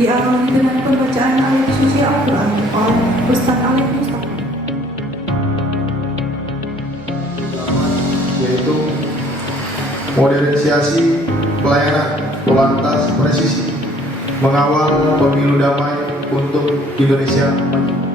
diawali dengan pembacaan ayat suci Al-Quran oleh Ustaz Alif Mustafa. Yaitu modernisasi pelayanan polantas presisi mengawal pemilu damai untuk Indonesia maju.